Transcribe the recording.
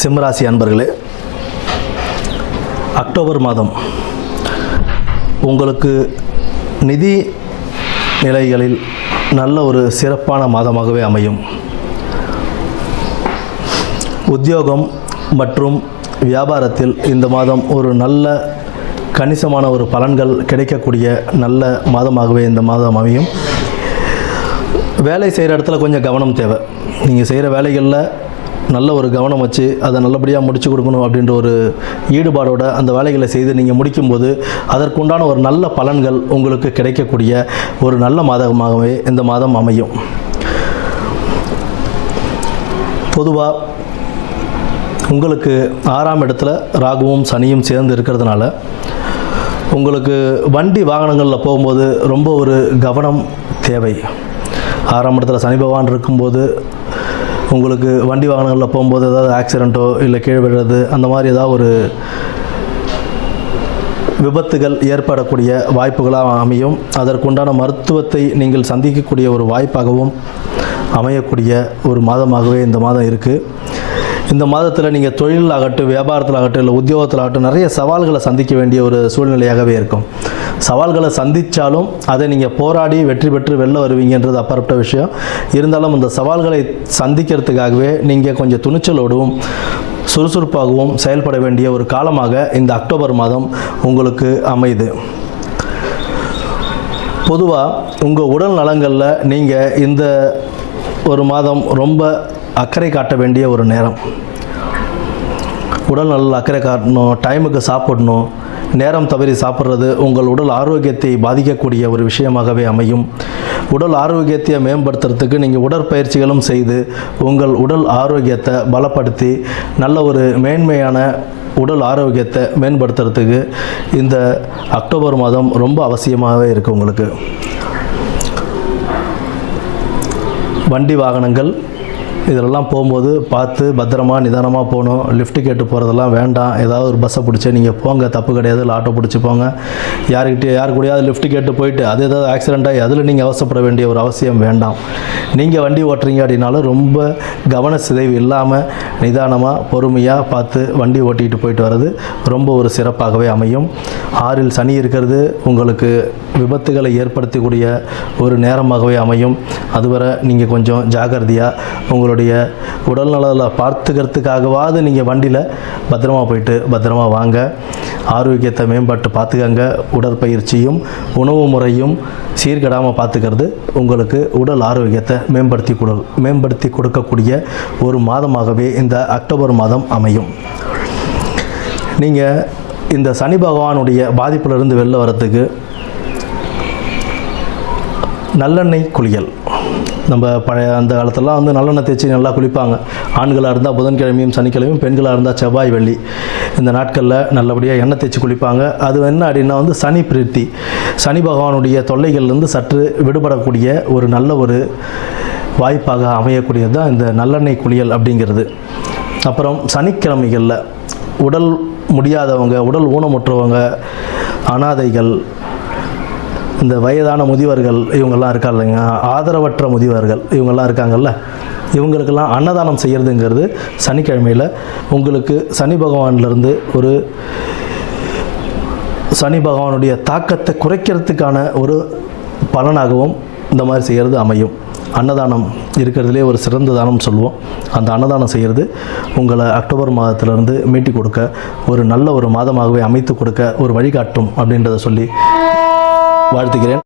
சிம்மராசி அன்பர்களே, அக்டோபர் மாதம் உங்களுக்கு நிதி நிலைகளில் நல்ல ஒரு சிறப்பான மாதமாகவே அமையும். உத்தியோகம் மற்றும் வியாபாரத்தில் இந்த மாதம் ஒரு நல்ல கணிசமான ஒரு பலன்கள் கிடைக்கக்கூடிய நல்ல மாதமாகவே இந்த மாதம் அமையும். வேலை செய்கிற இடத்துல கொஞ்சம் கவனம் தேவை. நீங்கள் செய்கிற வேலைகளில் நல்ல ஒரு கவனம் வச்சு அதை நல்லபடியாக முடிச்சு கொடுக்கணும் அப்படின்ற ஒரு ஈடுபாடோட அந்த வேலைகளை செய்து நீங்கள் முடிக்கும்போது அதற்குண்டான ஒரு நல்ல பலன்கள் உங்களுக்கு கிடைக்கக்கூடிய ஒரு நல்ல மாதமாகவே இந்த மாதம் அமையும். பொதுவாக உங்களுக்கு 6ஆம் இடத்துல ராகுவும் சனியும் சேர்ந்து இருக்கிறதுனால உங்களுக்கு வண்டி வாகனங்களில் போகும்போது ரொம்ப ஒரு கவனம் தேவை. 6ஆம் இடத்துல சனி பகவான் இருக்கும்போது உங்களுக்கு வண்டி வாகனங்களில் போகும்போது ஏதாவது ஆக்சிடெண்ட்டோ இல்லை கீழே விழுறது அந்த மாதிரி ஏதாவது ஒரு விபத்துகள் ஏற்படக்கூடிய வாய்ப்புகளாக அமையும். அதற்குண்டான மருத்துவத்தை நீங்கள் சந்திக்கக்கூடிய ஒரு வாய்ப்பாகவும் அமையக்கூடிய ஒரு மாதமாகவே இந்த மாதம் இருக்குது. இந்த மாதத்தில் நீங்கள் தொழில் ஆகட்டும், வியாபாரத்தில் ஆகட்டும், இல்லை உத்தியோகத்தில் ஆகட்டும் நிறைய சவால்களை சந்திக்க வேண்டிய ஒரு சூழ்நிலையாகவே இருக்கும். சவால்களை சந்தித்தாலும் அதை நீங்கள் போராடி வெற்றி பெற்று வெளில வருவீங்கன்றது அப்பாற்பட்ட விஷயம். இருந்தாலும் அந்த சவால்களை சந்திக்கிறதுக்காகவே நீங்கள் கொஞ்சம் துணிச்சலோடும் சுறுசுறுப்பாகவும் செயல்பட வேண்டிய ஒரு காலமாக இந்த அக்டோபர் மாதம் உங்களுக்கு அமையுது. பொதுவாக உங்கள் உடல் நலங்களில் நீங்கள் இந்த ஒரு மாதம் ரொம்ப அக்கறை காட்ட வேண்டிய ஒரு நேரம். உடல் நல்ல அக்கறை காட்டணும், டைமுக்கு சாப்பிடணும். நேரம் தவறி சாப்பிட்றது உங்கள் உடல் ஆரோக்கியத்தை பாதிக்கக்கூடிய ஒரு விஷயமாகவே அமையும். உடல் ஆரோக்கியத்தை மேம்படுத்துறதுக்கு நீங்கள் உடற்பயிற்சிகளும் செய்து உங்கள் உடல் ஆரோக்கியத்தை பலப்படுத்தி நல்ல ஒரு மேன்மையான உடல் ஆரோக்கியத்தை மேம்படுத்துறதுக்கு இந்த அக்டோபர் மாதம் ரொம்ப அவசியமாகவே இருக்குது. உங்களுக்கு வண்டி வாகனங்கள் இதெல்லாம் போகும்போது பார்த்து பத்திரமா நிதானமாக போகணும். லிஃப்ட்டு கேட்டு போகிறதெல்லாம் வேண்டாம். ஏதாவது ஒரு பஸ்ஸை பிடிச்சி நீங்கள் போங்க, தப்பு கிடையாது. இல்லை ஆட்டோ பிடிச்சி போங்க. யார் கூடயாவது லிஃப்ட்டு கேட்டு போயிட்டு அது ஏதாவது ஆக்சிடெண்ட் ஆகி அதில் நீங்கள் அவசரப்பட வேண்டிய ஒரு அவசியம் வேண்டாம். நீங்கள் வண்டி ஓட்டுறீங்க அப்படின்னாலும் ரொம்ப கவன சிதைவு இல்லாமல் நிதானமாக பொறுமையாக பார்த்து வண்டி ஓட்டிகிட்டு போயிட்டு வர்றது ரொம்ப ஒரு சிறப்பாகவே அமையும். 6இல் சனி இருக்கிறது உங்களுக்கு விபத்துகளை ஏற்படுத்தக்கூடிய ஒரு நேரமாகவே அமையும். அதுவரை நீங்கள் கொஞ்சம் ஜாக்கிரதையாக உங்களுடைய உடல்நலத்தில் பார்த்துக்கிறதுக்காகவாது நீங்கள் வண்டியில் பத்திரமா போயிட்டு பத்திரமா வாங்க. ஆரோக்கியத்தை மேம்பட்டு பார்த்துக்கங்க. உடற்பயிற்சியும் உணவு முறையும் சீர்கெடாமல் பார்த்துக்கிறது உங்களுக்கு உடல் ஆரோக்கியத்தை மேம்படுத்தி கொடுக்கக்கூடிய ஒரு மாதமாகவே இந்த அக்டோபர் மாதம் அமையும். நீங்கள் இந்த சனி பகவானுடைய பாதிப்பிலிருந்து வெளில வரத்துக்கு நல்லெண்ணெய் குளியல், நம்ம பழைய அந்த காலத்திலலாம் நல்லெண்ணெய் தேய்ச்சி நல்லா குளிப்பாங்க. ஆண்களாக இருந்தால் புதன்கிழமையும் சனிக்கிழமையும், பெண்களாக இருந்தால் செவ்வாய் வெள்ளி இந்த நாட்களில் நல்லபடியாக எண்ணெய் தேய்ச்சி குளிப்பாங்க. அது என்ன அப்படின்னா சனி பிரீத்தி, சனி பகவானுடைய தொல்லைகள்லேருந்து சற்று விடுபடக்கூடிய ஒரு நல்ல ஒரு வாய்ப்பாக அமையக்கூடியது தான் இந்த நல்லெண்ணெய் குளியல் அப்படிங்கிறது. அப்புறம் சனிக்கிழமைகளில் உடல் முடியாதவங்க, உடல் ஊனமுற்றவங்க, அனாதைகள், இந்த வயதான முதியவர்கள் இவங்கெல்லாம் இருக்கா இல்லைங்க, ஆதரவற்ற முதியவர்கள் இவங்கெல்லாம் இருக்காங்கல்ல, இவங்களுக்கெல்லாம் அன்னதானம் செய்கிறதுங்கிறது சனிக்கிழமையில் உங்களுக்கு சனி பகவானிலிருந்து ஒரு சனி பகவானுடைய தாக்கத்தை குறைக்கிறதுக்கான ஒரு பலனாகவும் இந்த மாதிரி செய்கிறது அமையும். அன்னதானம் இருக்கிறதுலே ஒரு சிறந்த தானம் சொல்லுவோம். அந்த அன்னதானம் செய்கிறது உங்களை அக்டோபர் மாதத்திலிருந்து மீட்டி கொடுக்க ஒரு நல்ல ஒரு மாதமாகவே அமைத்து கொடுக்க ஒரு வழிகாட்டும் அப்படின்றத சொல்லி வாழ்த்துக்கிறேன்.